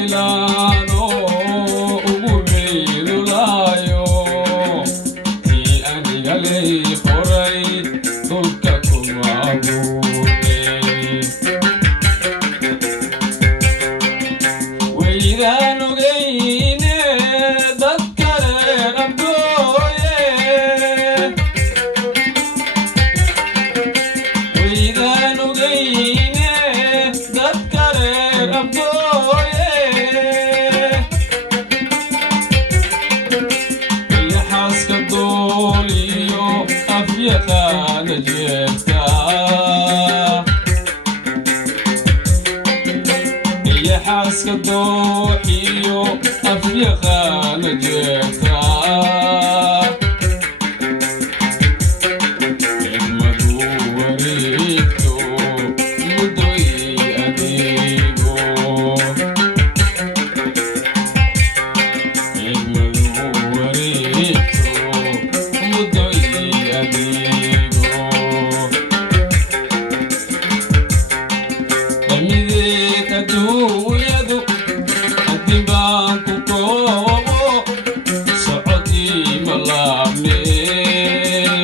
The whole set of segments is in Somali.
bilaano ugu beelulayo tii aniga lay qoray dhulka kuma abuurnay waydaan ogeyne dad kale abdooye waydaan ogeyne dad kale abdooye ilxaaska dooliyo afyaqaana jeerta ilxaaska dooxiyo afyaqaana jeerta xigmadu wareegto muddoy adeego xigmadu wareegto muddoy adeego damideed adduunyadu haddii baan ku koobo socodii ma laabneen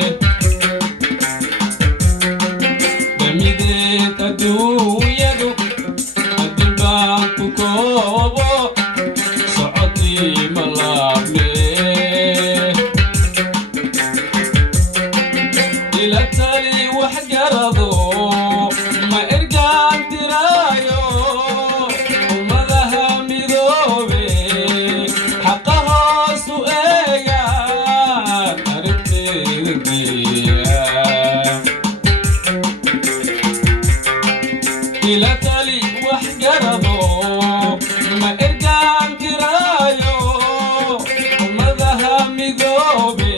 damideed adduunyadu haddii baan ku koobo socodii ma laabneen ila tali wax garado ma ergaan diraayo ummadaha midoobe xaqa hoos u eegaan arrinteeda geeya ila tali wax garado ma ergaan diraayo ummadaha midoobe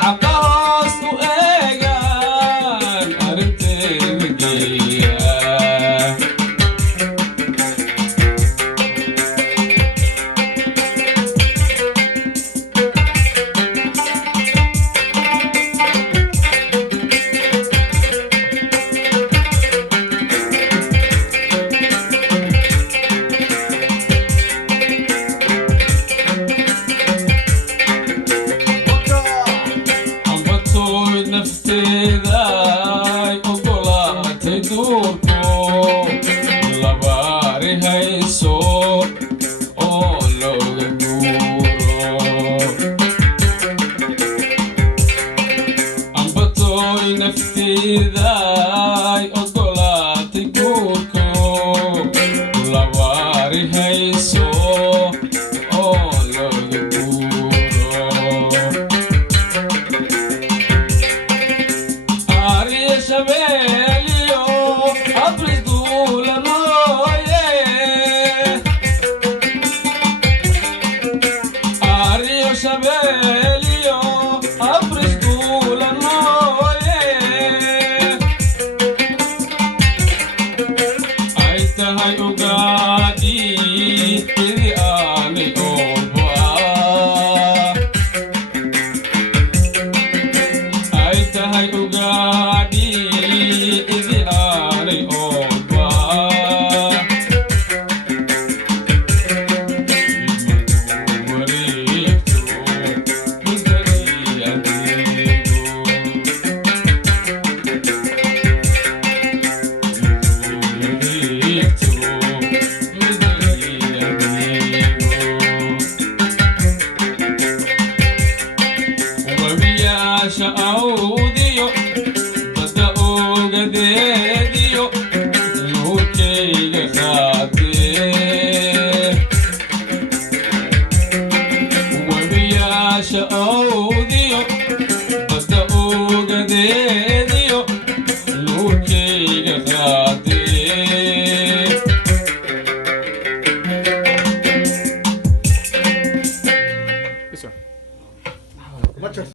xaqa hoos u eegaan arrinteeda geeya ambatood nafteeda ay ogolaatay duurko labaari hayso oo looga guuro ambatoy nafteeda ay ogolaatay guurko labaari hayso oo looga guuro Ariya Shabeliyo abris dula mooye Ariya Shabeliyo abris dula mooye ay tahay ugaadhi idi aanay oobaa ay tahay ugaadhi idi aanay oobaa xigmadu wareegto mudadii adeego xigmadu wareegto mudadii adeego wabiyaasha awdiyo badda ogadeediyo nuurkayga qaatee wabiyaasha awdiyo